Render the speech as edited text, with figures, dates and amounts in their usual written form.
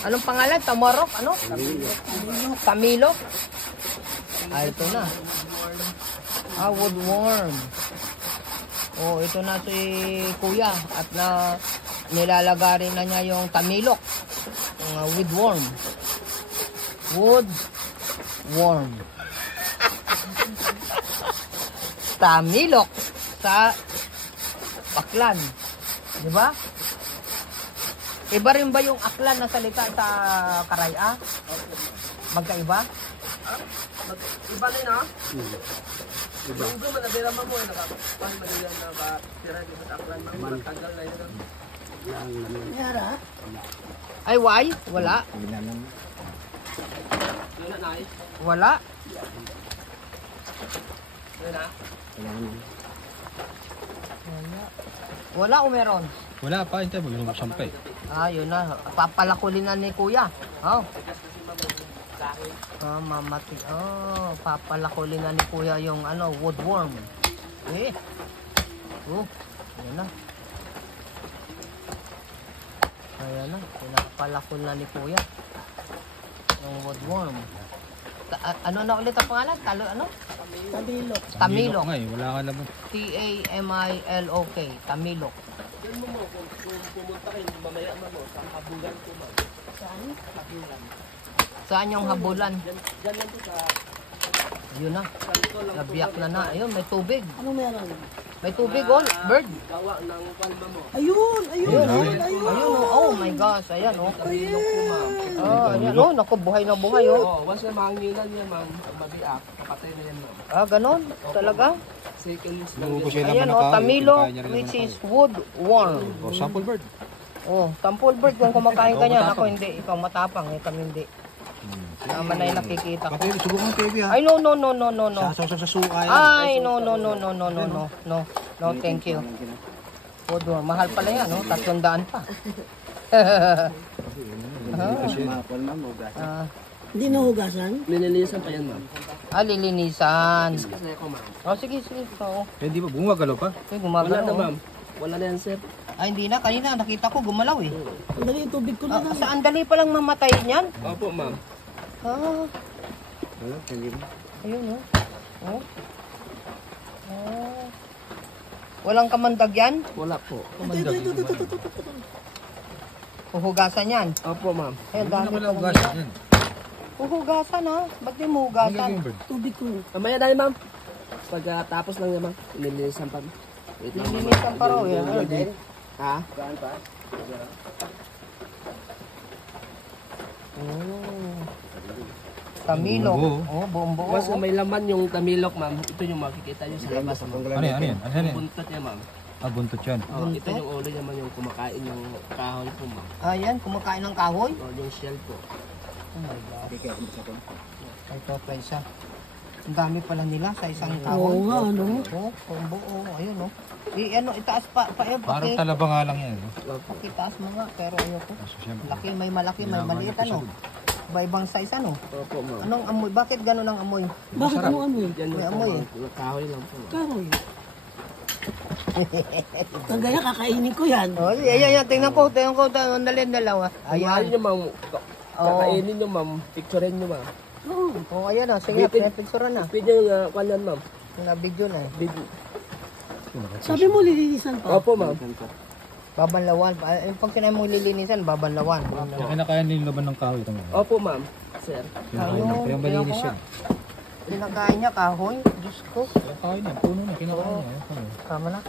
Anong pangalan? Tamarok? Ano? Tamilok? Ah, ito na. Ah, woodworm. Oh, ito na si Kuya. At nilalagarin na niya yung tamilok. Yung woodworm. Woodworm. Tamilok sa aklan. Diba? Iba rin ba yung aklan na salita sa Karaya? Magkaiba? Iba rin ha? Yung doon, manabira mo mo. Nakapang manilan na ba? Tira dito sa aklan. Matagal na yun. Yara? Ay, why? Wala. Yun na, Nay. Wala. Yun na. Wala o meron? Wala pa, hindi mo yung sampay. Ah, yun na. Papalakulin na ni Kuya. Oh. Ah, mamati. Oh, papalakulin na ni Kuya yung woodworm. Eh. Oh, yun na. Ayan na. Pinapalakul na ni Kuya. Yung woodworm. Ano na ulit ang pangalan? Tamilok. Tamilok. Nga eh, wala ka naman. Tamilok. Tamilok. Diyan mo kung pumunta kayo, mamaya mo, sa habulan ko mo. Saan? Habulan. Saan yung habulan? Diyan lang to sa... Yun na. Nabiyak na. Ayun, may tubig. Ano meron? May tubig, oh. Bird. Gawa ng palma mo. Ayun! Ayun! Ayun, oh my gosh. Ayan, oh. Tamilok ko, ma'am. Oh, ayan, oh. Naku, buhay na buhay, oh. Oo, once na mahanginan yan, ma'am. Pag mabiak, kapatay na yan, ma'am. Ah, ganon. Talaga? Seconds lang Lugo yan. siya Ayan, naman oh. ng kahoy, Tamilok, kinakain niya rin which naman is ng woodworm. kahoy. Oh, sample bird. Oh, sample bird kung kumakain ka Ikaw niyan. matapang. Ako hindi. Ikaw matapang, eh. Kami hindi. Naman na yung nakikita ko. Pati, subukan mo baby ha. Ay, no. Sa suka yan. Ay, no. No, thank you. Woodworm. Mahal pala yan, no? 300 pa. Ah, Hindi nahugasan? Nililisan pa yan, ma'am. lilinisan. Kasi ako, ma'am. Oh, sige. Oo. Eh, di ba bumagalaw pa? Okay, Wala gumagalaw. na, oh. ma'am. Wala na yan, sir. Ay, hindi na. Kanina, nakita ko, gumalaw eh. Ang dali yung tubig ko na lang. Saan dali palang mamatay niyan? Opo, ma'am. Ah. Ayun, oh. Oh. Oh. Walang kamandag yan? Wala po. Ito. Huhugasan yan. Opo, ma'am. Eh, dami Wala pa akong gas lang. yan. Huhugasan, ha? Ba't di mo Ano hugasan? gagawin bird? Tubig ko. Mamaya na yun, ma'am. Pagkatapos lang yan, ma'am. Nililisan pa. Wait lang, ma'am. Lilinisan pa raw yan. Ha? Oh. Tamilok. Buo. Oh, buong buo. Once na may laman yung tamilok, ma'am, ito yung makikita nyo sa labas. Ano yan? Ano yan? Buntot niya, ma'am. Ah, buntot yan. Oh, ito yung ulo naman yung kumakain ng kahoy po, ma'am. Ayan, kumakain ng kahoy. Oh, yung shell po. Oh my God. Ito pa isa. Ang dami pala nila sa isang Oo kahoy. nga, ano? Oh, buong buo. Ayun, oh. Itaas pa. Parang talaba nga lang yan. Pakitaas mo nga, pero ayoko. Kaso siyempre. Laki, may malaki, may maliit, ano. Iba-ibang size, ano. Opo, ma'am. Anong amoy? Bakit ganun ang amoy? Bakit ano amoy? Yan May yung amoy, kahoy lang po. ma'am. Karoy. Ang gaya, kakainin ko yan. Oh, ayan, tingnan ko, dali dalawa. Ayan Ayan. nyo, ma'am. Kakainin nyo, ma'am. Picturein nyo, ma'am. Oo. Oh, ayan, oh. Sige, pinapicture na. Speed nyo yung kanyan, ma'am. Na video na eh. Big. Sabi mo, lilinisan pa. Opo, ma'am. Babanlawan. Yung pag sinabi mo lilinisan, babanlawan. Yung kinakain nila laban ng kahoy. Ito nga. Opo, ma'am. Sir. Kinakain ng kaya malinis yan. Pinakain niya kahoy. Diyos ko. Kinakain yan. Puno na. Kinakain niya. Tama na.